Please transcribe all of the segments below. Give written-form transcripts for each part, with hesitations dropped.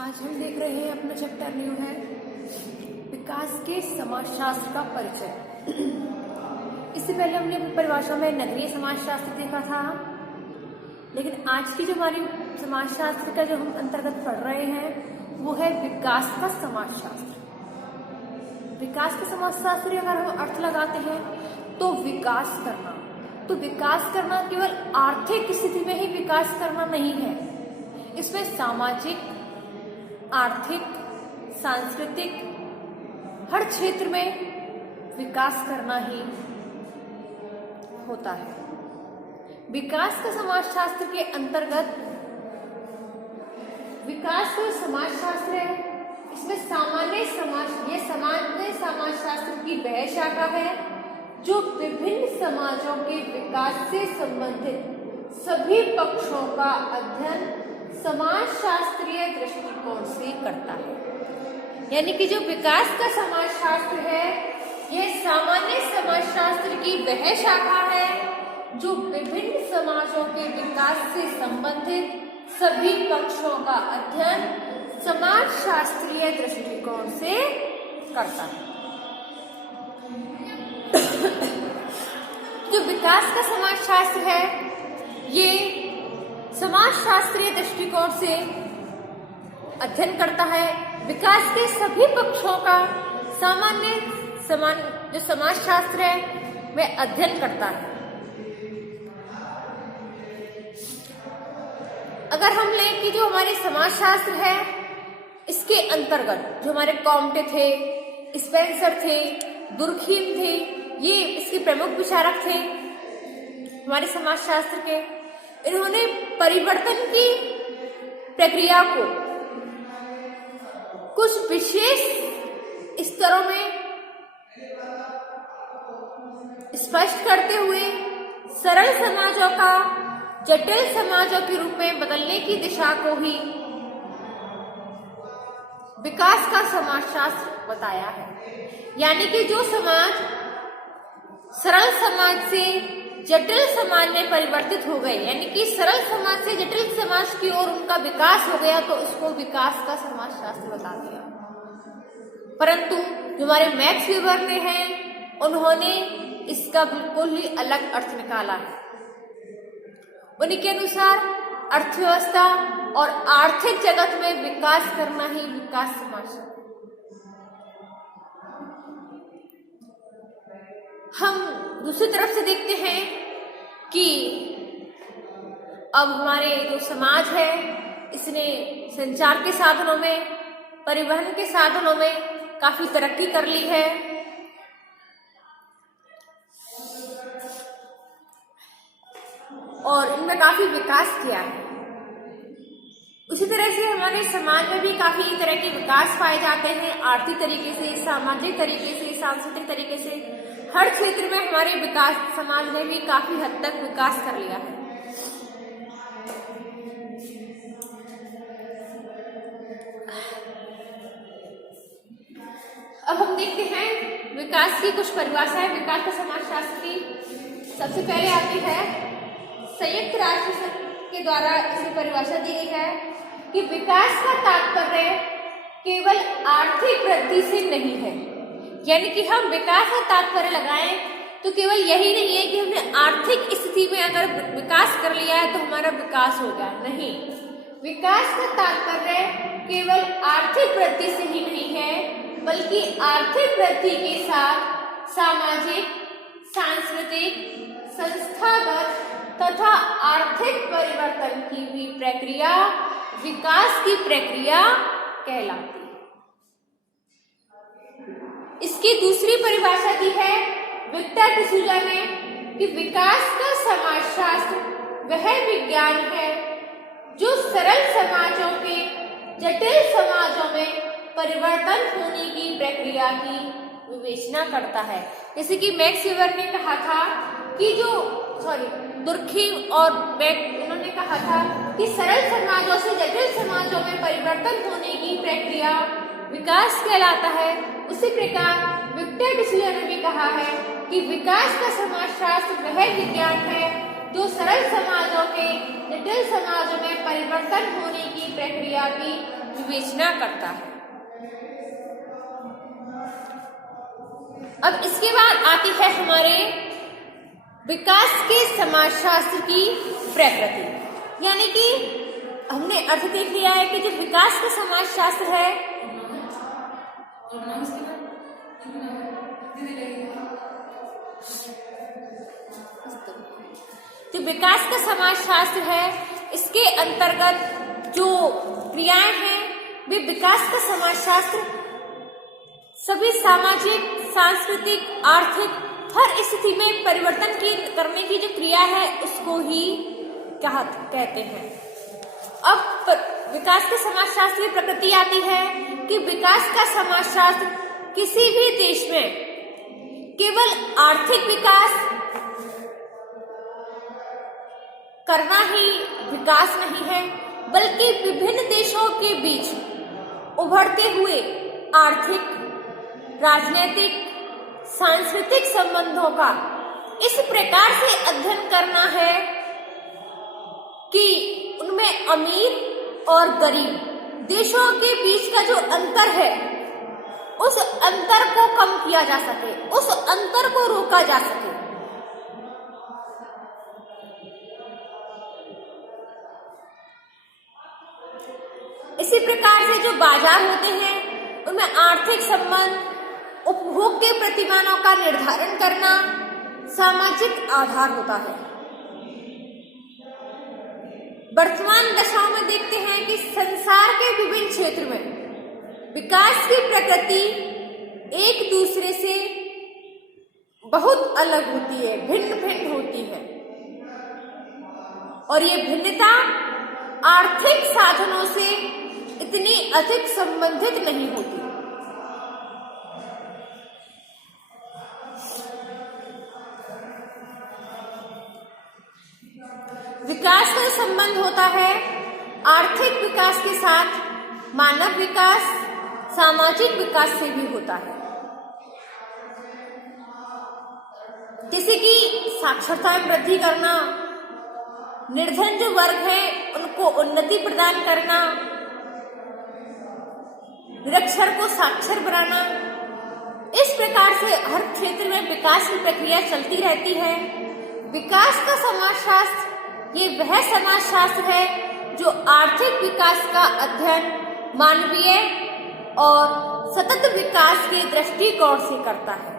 आज हम देख रहे हैं अपना चैप्टर न्यू है विकास के समाजशास्त्र का परिचय। इससे पहले हमने अपनी परिभाषा में नगरीय समाजशास्त्र देखा था, लेकिन आज की जो हमारी समाजशास्त्र का जो हम अंतर्गत पढ़ रहे हैं वो है विकास का समाजशास्त्र। विकास का समाजशास्त्र अगर हम अर्थ लगाते हैं तो विकास करना केवल आर्थिक स्थिति में ही विकास करना नहीं है, इसमें सामाजिक, आर्थिक, सांस्कृतिक हर क्षेत्र में विकास करना ही होता है। विकास का समाजशास्त्र के अंतर्गत विकास का समाजशास्त्र है, इसमें सामान्य समाजशास्त्र की वह शाखा है जो विभिन्न समाजों के विकास से संबंधित सभी पक्षों का अध्ययन समाजशास्त्रीय दृष्टिकोण से करता है। यानी कि जो विकास का समाजशास्त्र है यह सामान्य समाजशास्त्र की वह शाखा है जो विभिन्न समाजों के विकास से संबंधित सभी पक्षों का अध्ययन समाजशास्त्रीय दृष्टिकोण से करता है। जो विकास का समाजशास्त्र है ये समाजशास्त्रीय दृष्टिकोण से अध्ययन करता है विकास के सभी पक्षों का। जो समाजशास्त्र है वह अध्ययन करता है। अगर हम लें कि जो हमारे समाजशास्त्र है इसके अंतर्गत जो हमारे कॉम्टे थे, स्पेंसर थे, दुर्खीम थे, ये इसके प्रमुख विचारक थे हमारे समाजशास्त्र के। इन्होंने परिवर्तन की प्रक्रिया को कुछ विशेष स्तरों में स्पष्ट करते हुए सरल समाजों का जटिल समाजों के रूप में बदलने की दिशा को ही विकास का समाजशास्त्र बताया है। यानी कि जो समाज सरल समाज से जटिल समाज में परिवर्तित हो गए, यानी कि सरल समाज से जटिल समाज की ओर उनका विकास हो गया, तो इसको विकास का समाजशास्त्र बता दिया। परंतु जो हमारे मैक्स वेबर ने हैं उन्होंने इसका बिल्कुल ही अलग अर्थ निकाला है। उन्हीं के अनुसार अर्थव्यवस्था और आर्थिक जगत में विकास करना ही विकास समाजशास्त्र। हम दूसरी तरफ से देखते हैं कि अब हमारे जो समाज है इसने संचार के साधनों में, परिवहन के साधनों में काफी तरक्की कर ली है। और इनमें काफी विकास किया है। उसी तरह से हमारे समाज में भी काफी तरह के विकास पाए जाते हैं, आर्थिक तरीके से, सामाजिक तरीके से, सांस्कृतिक तरीके से। हर क्षेत्र में हमारे विकास समाज ने भी काफी हद तक विकास कर लिया है। अब हम देखते हैं विकास की कुछ परिभाषाएं विकास का समाजशास्त्र की। सबसे पहले आती है संयुक्त राष्ट्र संघ के द्वारा इसे परिभाषा दी गई है कि विकास का तात्पर्य केवल आर्थिक वृद्धि से नहीं है। यानी कि हम विकास का तात्पर्य लगाएं तो केवल यही नहीं है कि हमने आर्थिक स्थिति में अगर विकास कर लिया है तो हमारा विकास हो गया। नहीं, विकास का तात्पर्य केवल आर्थिक वृद्धि से ही नहीं है, बल्कि आर्थिक वृद्धि के साथ सामाजिक, सांस्कृतिक, संस्थागत तथा आर्थिक परिवर्तन की भी प्रक्रिया विकास की प्रक्रिया कहलाती है। इसकी दूसरी परिभाषा दी है विक्टर डिसूजा ने कि विकास का समाजशास्त्र वह विज्ञान है जो सरल समाजों के जटिल समाजों में परिवर्तन होने की प्रक्रिया की विवेचना करता है। जैसे कि मैक्स वेबर ने कहा था कि दुर्खीम और बेक उन्होंने कहा था कि सरल समाजों से जटिल समाजों में परिवर्तन होने की प्रक्रिया विकास कहलाता है। उसी प्रकार विक्टर डिसूजा ने भी कहा है कि विकास का समाजशास्त्र वह विज्ञान है जो सरल समाजों के जटिल समाजों में परिवर्तन होने की प्रक्रिया की विवेचना करता है। अब इसके बाद आती है हमारे विकास के समाजशास्त्र की प्रकृति, यानी कि हमने अर्थ देख लिया है कि जो विकास का समाजशास्त्र है जो विकास का समाजशास्त्र है इसके अंतर्गत जो क्रियाएं हैं वे विकास का समाजशास्त्र सभी सामाजिक, सांस्कृतिक, आर्थिक हर स्थिति में परिवर्तन करने की जो क्रिया है उसको ही कहते हैं। अब विकास के समाजशास्त्र की प्रकृति आती है कि विकास का समाजशास्त्र किसी भी देश में केवल आर्थिक विकास करना ही विकास नहीं है, बल्कि विभिन्न देशों के बीच उभरते हुए आर्थिक, राजनीतिक, सांस्कृतिक संबंधों का इस प्रकार से अध्ययन करना है कि उनमें अमीर और गरीब देशों के बीच का जो अंतर है उस अंतर को कम किया जा सके, उस अंतर को रोका जा सके। इसी प्रकार से जो बाजार होते हैं उनमें आर्थिक संबंध, उपभोग के प्रतिमानों का निर्धारण करना सामाजिक आधार होता है। वर्तमान दशाओं में देखते हैं कि संसार के विभिन्न क्षेत्र में विकास की प्रकृति एक दूसरे से बहुत अलग होती है, भिन्न भिन्न होती है, और ये भिन्नता आर्थिक साधनों से इतनी अधिक संबंधित नहीं होती। विकास का संबंध होता है आर्थिक विकास के साथ मानव विकास, सामाजिक विकास से भी होता है। जैसे कि साक्षरता में वृद्धि करना, निर्धन जो वर्ग है उनको उन्नति प्रदान करना, निरक्षर को साक्षर बनाना, इस प्रकार से हर क्षेत्र में विकास की प्रक्रिया चलती रहती है। विकास का समाजशास्त्र ये वह समाजशास्त्र है जो आर्थिक विकास का अध्ययन मानवीय और सतत विकास के दृष्टिकोण से करता है।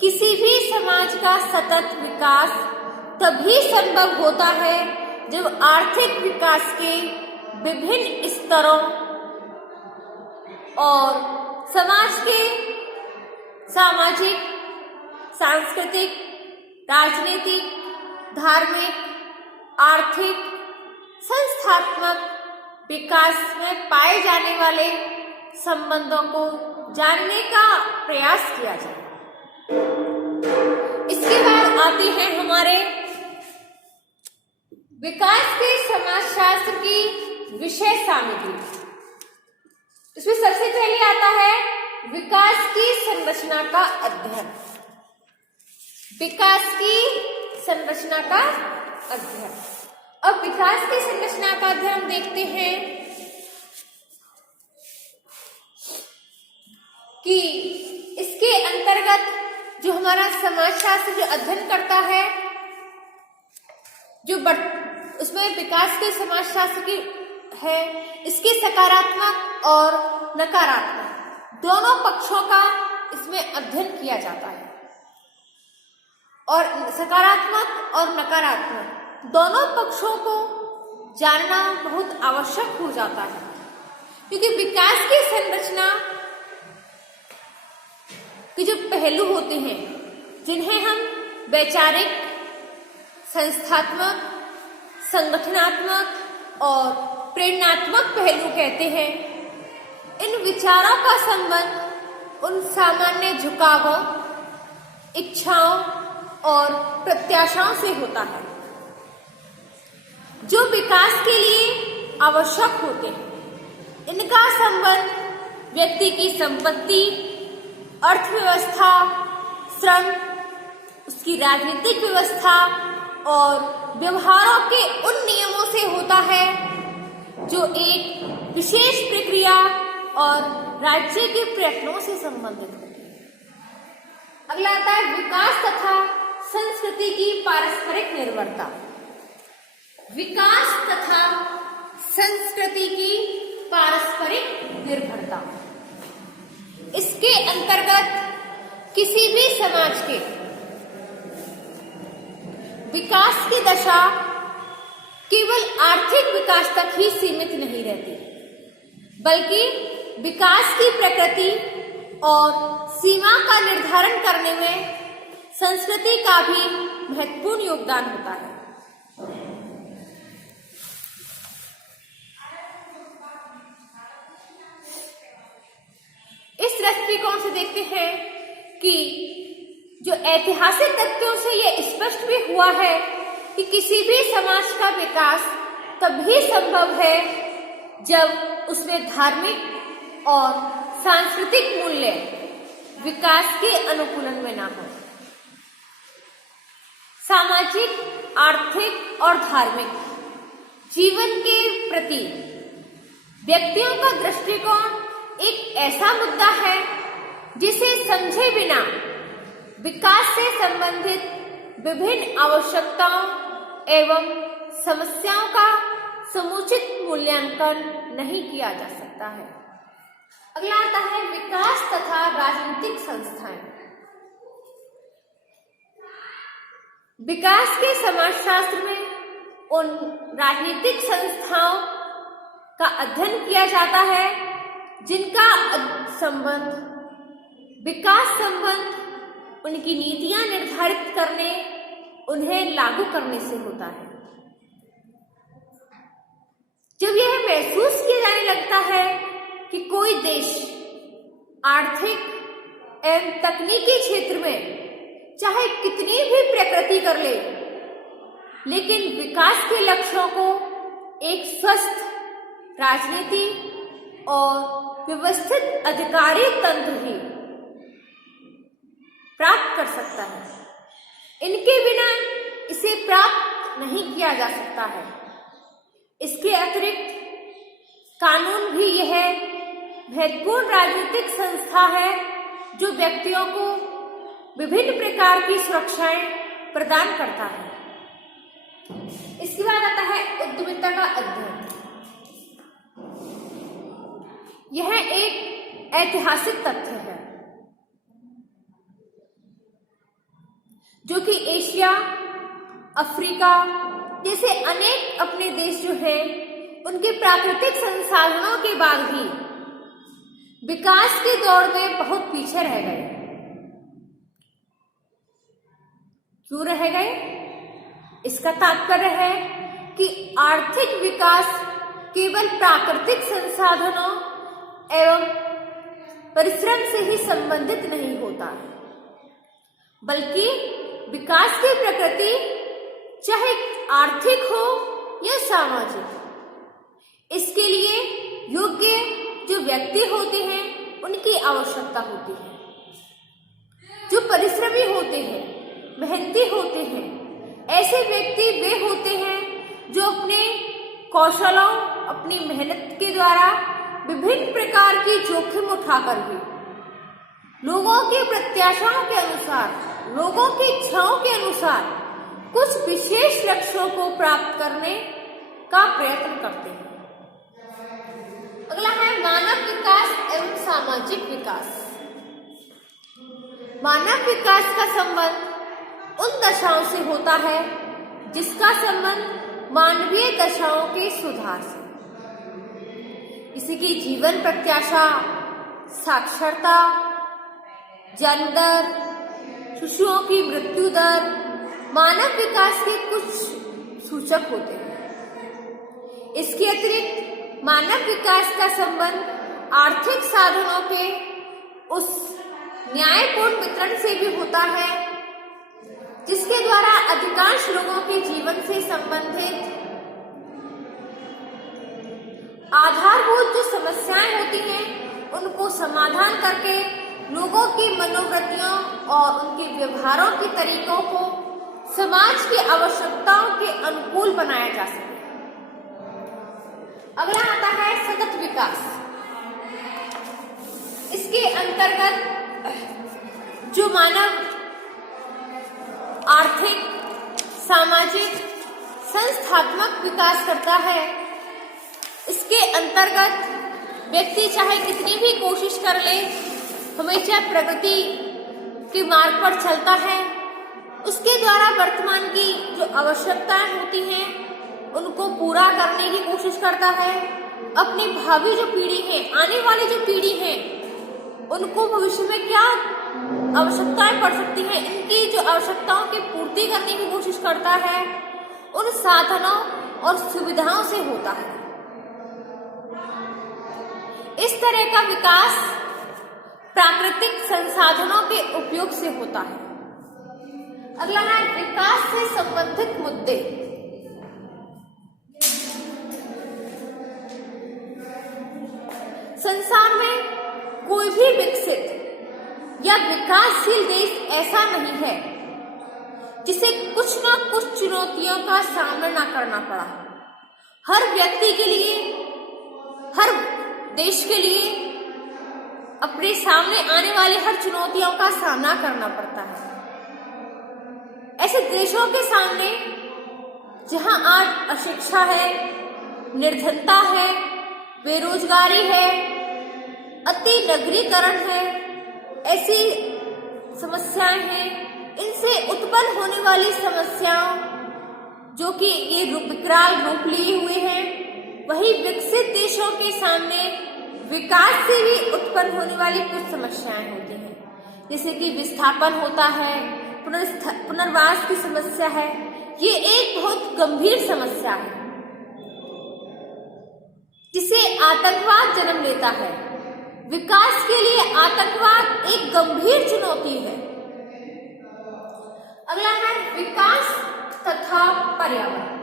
किसी भी समाज का सतत विकास तभी संभव होता है जब आर्थिक विकास के विभिन्न स्तरों और समाज के सामाजिक, सांस्कृतिक, राजनीतिक, धार्मिक, आर्थिक, संस्थात्मक विकास में पाए जाने वाले संबंधों को जानने का प्रयास किया जाए। इसके बाद आती है हमारे विकास के समाजशास्त्र की विषय सामग्री। इसमें सबसे पहले आता है विकास की संरचना का अध्ययन। विकास की संरचना का अध्ययन। अब विकास की संरचना का अध्ययन हम देखते हैं कि इसके अंतर्गत जो हमारा समाजशास्त्र जो अध्ययन करता है, जो उसमें विकास के समाजशास्त्र की है, इसके सकारात्मक और नकारात्मक दोनों पक्षों का इसमें अध्ययन किया जाता है। और सकारात्मक और नकारात्मक दोनों पक्षों को जानना बहुत आवश्यक हो जाता है, क्योंकि विकास की संरचना के जो पहलू होते हैं जिन्हें हम वैचारिक, संस्थात्मक, संगठनात्मक और प्रेरणात्मक पहलू कहते हैं, इन विचारों का संबंध उन सामान्य झुकावों, इच्छाओं और प्रत्याशाओं से होता है जो विकास के लिए आवश्यक होते हैं। इनका संबंध व्यक्ति की संपत्ति, अर्थव्यवस्था, श्रम, उसकी राजनीतिक व्यवस्था और व्यवहारों के उन नियमों से होता है जो एक विशेष प्रक्रिया और राज्य के प्रयत्नों से संबंधित होती है। अगला आता है विकास तथा संस्कृति की पारस्परिक निर्भरता। विकास तथा संस्कृति की पारस्परिक निर्भरता, इसके अंतर्गत किसी भी समाज के विकास की दशा केवल आर्थिक विकास तक ही सीमित नहीं रहती, बल्कि विकास की प्रकृति और सीमा का निर्धारण करने में संस्कृति का भी महत्वपूर्ण योगदान होता है। इस दृष्टिकोण से देखते हैं कि जो ऐतिहासिक तथ्यों से यह स्पष्ट भी हुआ है कि किसी भी समाज का विकास तभी संभव है जब उसमें धार्मिक और सांस्कृतिक मूल्य विकास के अनुकूलन में ना हो। सामाजिक, आर्थिक और धार्मिक जीवन के प्रति व्यक्तियों का दृष्टिकोण एक ऐसा मुद्दा है जिसे समझे बिना विकास से संबंधित विभिन्न आवश्यकताओं एवं समस्याओं का समुचित मूल्यांकन नहीं किया जा सकता है। अगला आता है विकास तथा राजनीतिक संस्थाएं। विकास के समाजशास्त्र में उन राजनीतिक संस्थाओं का अध्ययन किया जाता है जिनका संबंध विकास संबंध उनकी नीतियां निर्धारित करने, उन्हें लागू करने से होता है। जब यह महसूस किया जाने लगता है कि कोई देश आर्थिक एवं तकनीकी क्षेत्र में चाहे कितनी भी प्रगति कर ले, लेकिन विकास के लक्ष्यों को एक स्वस्थ राजनीति और व्यवस्थित अधिकारी तंत्र ही प्राप्त कर सकता है, इनके बिना इसे प्राप्त नहीं किया जा सकता है। इसके अतिरिक्त कानून भी यह महत्वपूर्ण राजनीतिक संस्था है जो व्यक्तियों को विभिन्न प्रकार की सुरक्षाएं प्रदान करता है। इसके बाद आता है उद्यमिता का अध्ययन। यह एक ऐतिहासिक तथ्य है जो कि एशिया, अफ्रीका जैसे अनेक अपने देश जो हैं उनके प्राकृतिक संसाधनों के बाद भी विकास के दौर में बहुत पीछे रह गए। क्यों रह गए? इसका तात्पर्य है कि आर्थिक विकास केवल प्राकृतिक संसाधनों एवं परिश्रम से ही संबंधित नहीं होता, बल्कि विकास की प्रकृति चाहे आर्थिक हो या सामाजिक, इसके लिए योग्य जो व्यक्ति होते हैं उनकी आवश्यकता होती है। जो परिश्रमी होते हैं, मेहनती होते हैं, ऐसे व्यक्ति वे होते हैं जो अपने कौशलों, अपनी मेहनत के द्वारा विभिन्न प्रकार की जोखिम उठाकर भी लोगों की प्रत्याशाओं के अनुसार, लोगों की इच्छाओं के अनुसार कुछ विशेष लक्ष्यों को प्राप्त करने का प्रयत्न करते हैं। अगला है मानव विकास एवं सामाजिक विकास। मानव विकास का संबंध उन दशाओं से होता है जिसका संबंध मानवीय दशाओं के सुधार से। किसी की जीवन प्रत्याशा, साक्षरता, जन्म दर, शिशुओं की मृत्यु दर मानव विकास के कुछ सूचक होते हैं। इसके अतिरिक्त मानव विकास का संबंध आर्थिक साधनों के उस न्यायपूर्ण वितरण से भी होता है जिसके द्वारा अधिकांश लोगों के जीवन से संबंधित आधारभूत जो समस्याएं होती हैं उनको समाधान करके लोगों की मनोवृत्तियों और उनके व्यवहारों के तरीकों को समाज की आवश्यकताओं के अनुकूल बनाया जा सके। अगला आता है सतत विकास। इसके अंतर्गत जो मानव आर्थिक, सामाजिक, संस्थात्मक विकास करता है, इसके अंतर्गत व्यक्ति चाहे कितनी भी कोशिश कर ले, हमेशा प्रगति के मार्ग पर चलता है। उसके द्वारा वर्तमान की जो आवश्यकताएं होती हैं उनको पूरा करने की कोशिश करता है। अपनी भावी जो पीढ़ी है, आने वाली जो पीढ़ी है, उनको भविष्य में क्या आवश्यकताएं पड़ सकती हैं, इनकी जो आवश्यकताओं की पूर्ति करने की कोशिश करता है, उन साधनों और सुविधाओं से होता है। इस तरह का विकास प्राकृतिक संसाधनों के उपयोग से होता है। अगला है विकास से संबंधित मुद्दे। संसार में कोई भी विकसित या विकासशील देश ऐसा नहीं है जिसे कुछ न कुछ चुनौतियों का सामना करना पड़ा। हर व्यक्ति के लिए, हर देश के लिए अपने सामने आने वाली हर चुनौतियों का सामना करना पड़ता है। ऐसे देशों के सामने जहां आज अशिक्षा है, निर्धनता है, बेरोजगारी है, अति नगरीकरण है, ऐसी समस्याएं हैं, इनसे उत्पन्न होने वाली समस्याओं जो कि ये विकराल रूप लिए हुए हैं, वही विकसित देशों के सामने विकास से भी उत्पन्न होने वाली कुछ समस्याएं होती हैं, जैसे कि विस्थापन होता है, पुनर्वास की समस्या है। ये एक बहुत गंभीर समस्या है जिसे आतंकवाद जन्म लेता है। विकास के लिए आतंकवाद एक गंभीर चुनौती है। अगला है विकास तथा पर्यावरण।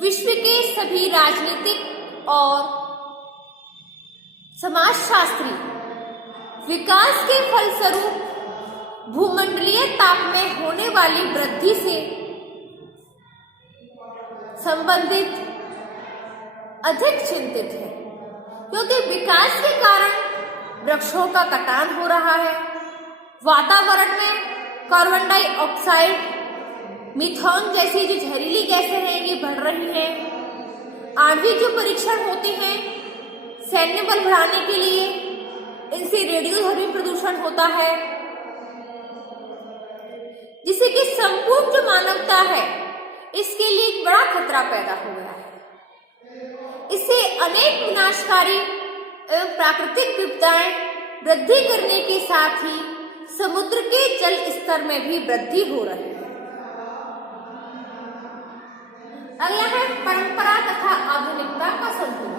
विश्व के सभी राजनीतिक और समाजशास्त्री विकास के फलस्वरूप भूमंडलीय ताप में होने वाली वृद्धि से संबंधित अधिक चिंतित है, क्योंकि विकास के कारण वृक्षों का कटान हो रहा है, वातावरण में कार्बन डाइऑक्साइड, मीथेन जैसी जो जहरीली गैसें हैं ये बढ़ रही हैं। आणविक जो परीक्षण होते हैं सैन्य बल बढ़ाने के लिए, इनसे रेडियोधर्मी प्रदूषण होता है, जिससे कि संपूर्ण जो मानवता है इसके लिए एक बड़ा खतरा पैदा हो गया है। इससे अनेक विनाशकारी एवं प्राकृतिक विपदाएं वृद्धि करने के साथ ही समुद्र के जल स्तर में भी वृद्धि हो रही है। अगला है परंपरा तथा आधुनिकता का संतुलन।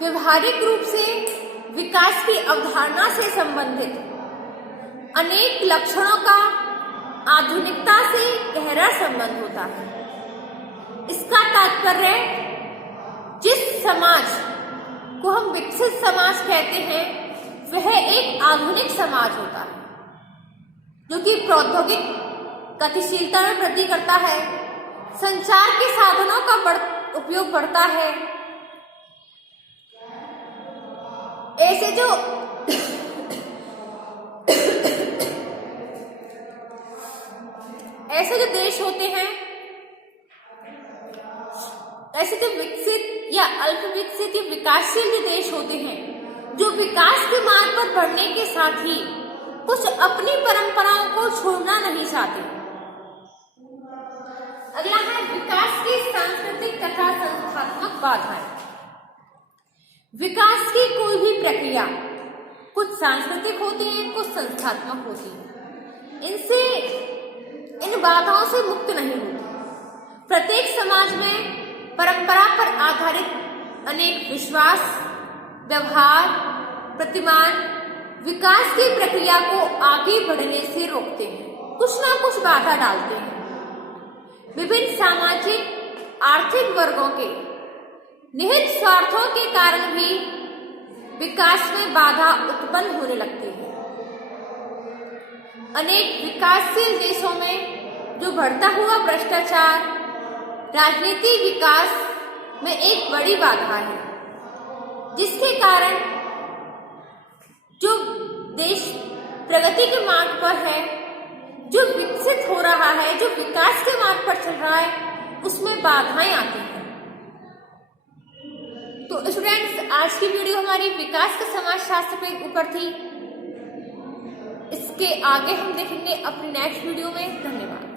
व्यवहारिक रूप से विकास की अवधारणा से संबंधित अनेक लक्षणों का आधुनिकता से गहरा संबंध होता है। इसका तात्पर्य जिस समाज को हम विकसित समाज कहते हैं वह एक आधुनिक समाज होता है, जो कि प्रौद्योगिक गतिशीलता में वृद्धि करता है, संचार के साधनों का उपयोग बढ़ता है। ऐसे जो देश होते हैं, ऐसे जो विकसित या अल्प विकसित या विकासशील जो देश होते हैं, जो विकास के मार्ग पर बढ़ने के साथ ही कुछ अपनी परंपराओं को छोड़ना नहीं चाहते। अगला है विकास की सांस्कृतिक तथा संस्थात्मक बाधाएं। विकास की कोई भी प्रक्रिया कुछ सांस्कृतिक होती है, कुछ संस्थात्मक होती है। इन बाधाओं से मुक्त नहीं होती। प्रत्येक समाज में परंपरा पर आधारित अनेक विश्वास, व्यवहार, प्रतिमान विकास की प्रक्रिया को आगे बढ़ने से रोकते हैं, कुछ ना कुछ बाधा डालते हैं। विभिन्न सामाजिक आर्थिक वर्गों के निहित स्वार्थों के कारण भी विकास में बाधा उत्पन्न होने लगती है। अनेक विकासशील देशों में जो बढ़ता हुआ भ्रष्टाचार राजनीति विकास में एक बड़ी बाधा है, जिसके कारण जो देश प्रगति के मार्ग पर है, जो विकसित हो रहा है, जो विकास के मार्ग पर चल रहा है, उसमें बाधाएं आती हैं। तो स्टूडेंट्स, आज की वीडियो हमारी विकास का समाजशास्त्र के ऊपर थी। इसके आगे हम देखेंगे अपनी नेक्स्ट वीडियो में। धन्यवाद।